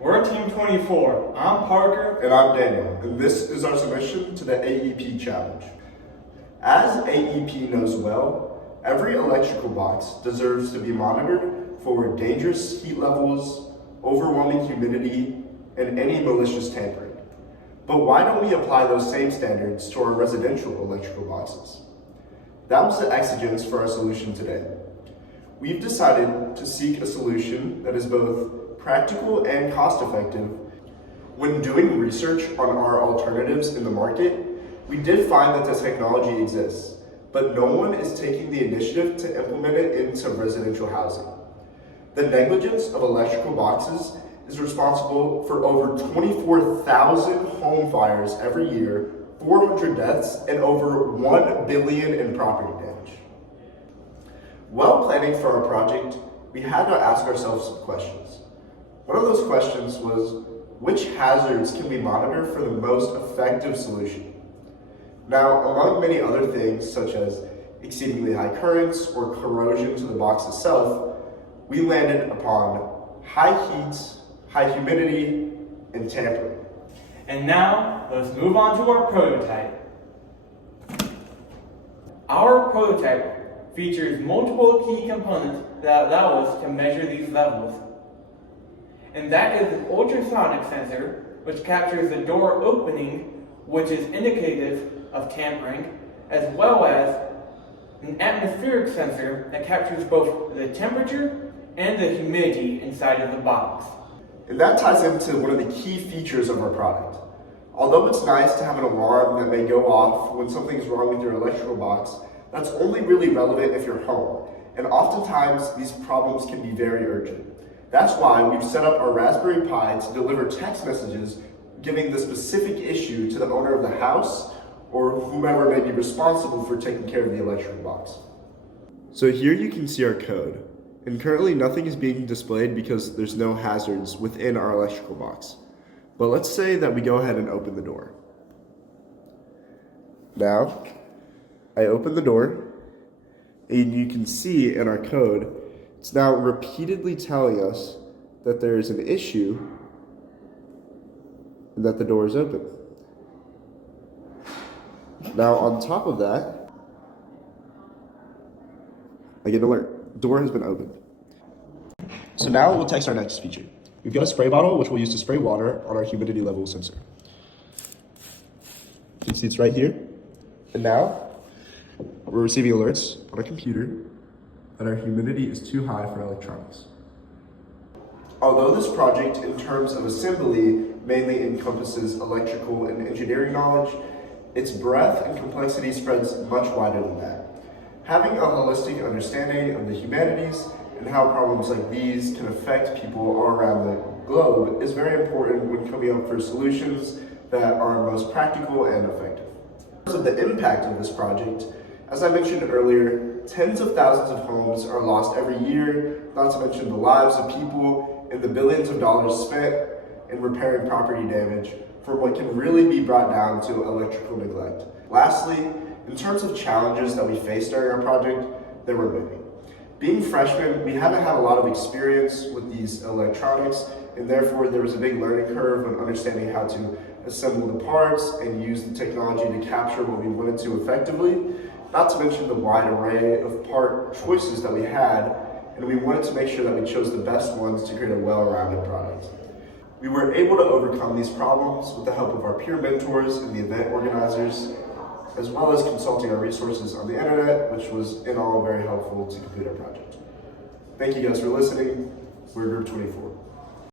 We're Team 24. I'm Parker. And I'm Daniel, and this is our submission to the AEP Challenge. As AEP knows well, every electrical box deserves to be monitored for dangerous heat levels, overwhelming humidity, and any malicious tampering. But why don't we apply those same standards to our residential electrical boxes? That was the exigence for our solution today. We've decided to seek a solution that is both practical and cost-effective. When doing research on our alternatives in the market, we did find that the technology exists, but no one is taking the initiative to implement it into residential housing. The negligence of electrical boxes is responsible for over 24,000 home fires every year, 400 deaths, and over $1 billion in property damage. While planning for our project, we had to ask ourselves some questions. One of those questions was, which hazards can we monitor for the most effective solution? Now, among many other things, such as exceedingly high currents or corrosion to the box itself, we landed upon high heat, high humidity, and tampering. And now, let's move on to our prototype. Our prototype features multiple key components that allow us to measure these levels. And that is an ultrasonic sensor, which captures the door opening, which is indicative of tampering, as well as an atmospheric sensor that captures both the temperature and the humidity inside of the box. And that ties into one of the key features of our product. Although it's nice to have an alarm that may go off when something's wrong with your electrical box, that's only really relevant if you're home. And oftentimes, these problems can be very urgent. That's why we've set up our Raspberry Pi to deliver text messages giving the specific issue to the owner of the house or whomever may be responsible for taking care of the electrical box. So here you can see our code. And currently nothing is being displayed because there's no hazards within our electrical box. But let's say that we go ahead and open the door. Now, I open the door, and you can see in our code, it's now repeatedly telling us that there is an issue and that the door is open. Now, on top of that, I get an alert. Door has been opened. So now we'll test our next feature. We've got a spray bottle, which we'll use to spray water on our humidity level sensor. You can see it's right here. And now, we're receiving alerts on a computer that our humidity is too high for electronics. Although this project, in terms of assembly, mainly encompasses electrical and engineering knowledge, its breadth and complexity spreads much wider than that. Having a holistic understanding of the humanities and how problems like these can affect people all around the globe is very important when coming up for solutions that are most practical and effective. In terms of the impact of this project, as I mentioned earlier, tens of thousands of homes are lost every year, not to mention the lives of people and the billions of dollars spent in repairing property damage for what can really be brought down to electrical neglect. Lastly, in terms of challenges that we faced during our project, there were many. Being freshmen, we haven't had a lot of experience with these electronics, and therefore there was a big learning curve on understanding how to assemble the parts and use the technology to capture what we wanted to effectively, not to mention the wide array of part choices that we had, and we wanted to make sure that we chose the best ones to create a well-rounded product. We were able to overcome these problems with the help of our peer mentors and the event organizers, as well as consulting our resources on the internet, which was in all very helpful to complete our project. Thank you guys for listening. We're Group 24.